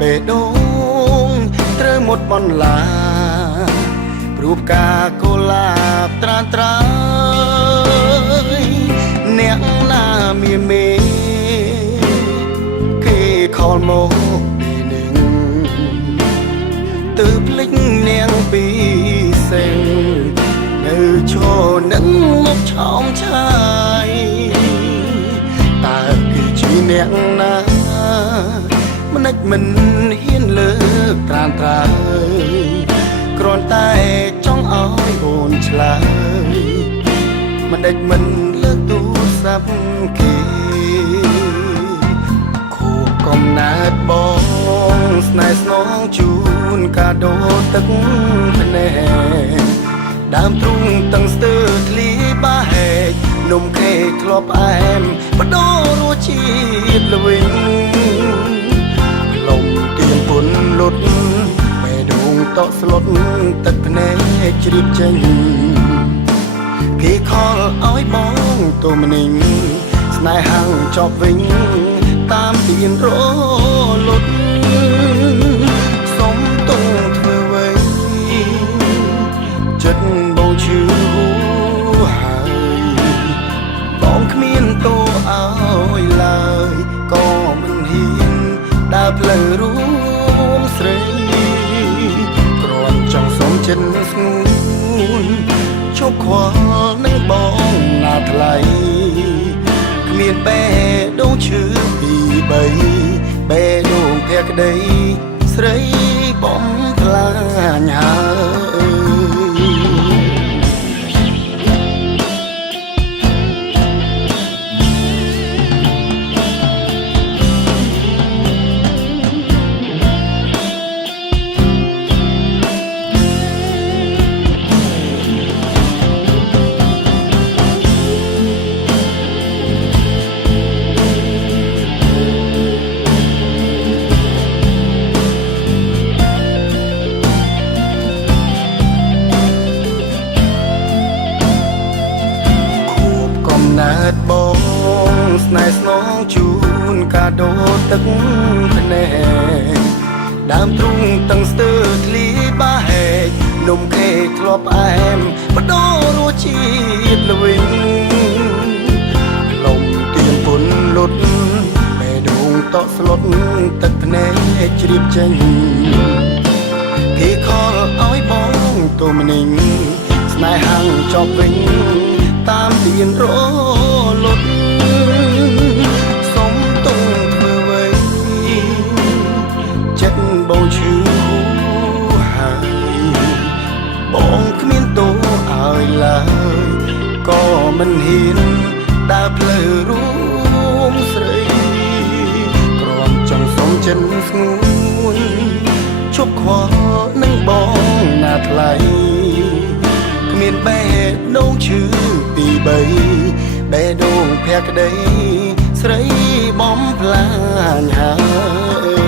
បេះដូងត្រូវមុតបន្លារូបការកុលាបត្រានត្រើយអ្នកណាមានមេគេខលមកពីនឹងទើបភ្លេចនាងពីសេងនៅឈរនឹងមកឆោមឆាយតើគឺជាអ្នកណាមិនមិនហ៊ានលើកត្រានត្រើយគ្រាន់តែចង់ឲ្យអូនឆ្លើយមិនដេចមិនលើកទូរស័ព្ទគេខូបកំណើតបងស្នេហ៍ស្នងជូនកាដូទឹកភ្នែកដើមទ្រូងទាំងស្ទើរធ្លីបាហែកនំខេកធ្លាប់អែមបដូររសជាតិល្វីងលំទៀនពុនលុតបេះដូងតក់ស្លុតទឹកភ្នែកជ្រាបចេញគេខលឲ្យបងទូមនិញស្នេហាំងចប់វិញតាមទៀនរលត់សុំទងធ្វើໄວចិត្តបងឈឺហើយបងគ្មានតួឲ្យឡើយក៏មិនហ៊ានដើរផ្លូវរួមស្រីគ្រាន់ចង់សុំចិត្តស្ងួនជប់ខ្វល់នឹងបងណាថ្លៃគ្មានបេះដូងឈឺពីបីបេះដូងភក្តីស្រីបំផ្លាញហើយបងស្នេហ៍ស្នងជូនកាដូទឹកភ្នែកដើមទ្រូងទាំងស្ទើរធ្លីបាហែកនំខេកធ្លាប់អែមបដូររសជាតិល្វីងលំទៀនពុនលុតបេះដូងតក់ស្លុតទឹកភ្នែកជ្រាបចេញគេខលឲ្យបងទូមនិញស្នេហាំងចប់វិញតាមទៀនរលត់សុំទងធ្វើໄວចិត្តបងឈឺហើយបងគ្មានតួឲ្យឡើយក៏មិនហ៊ានដើរផ្លូវរួមស្រីគ្រាន់ចង់សុំចិត្តស្ងួនជប់ខ្វល់នឹងបងណាថ្លៃគ្មានបេះដូងឈឺពីបីបេះដូងភក្តីស្រីបំផ្លាញហើយ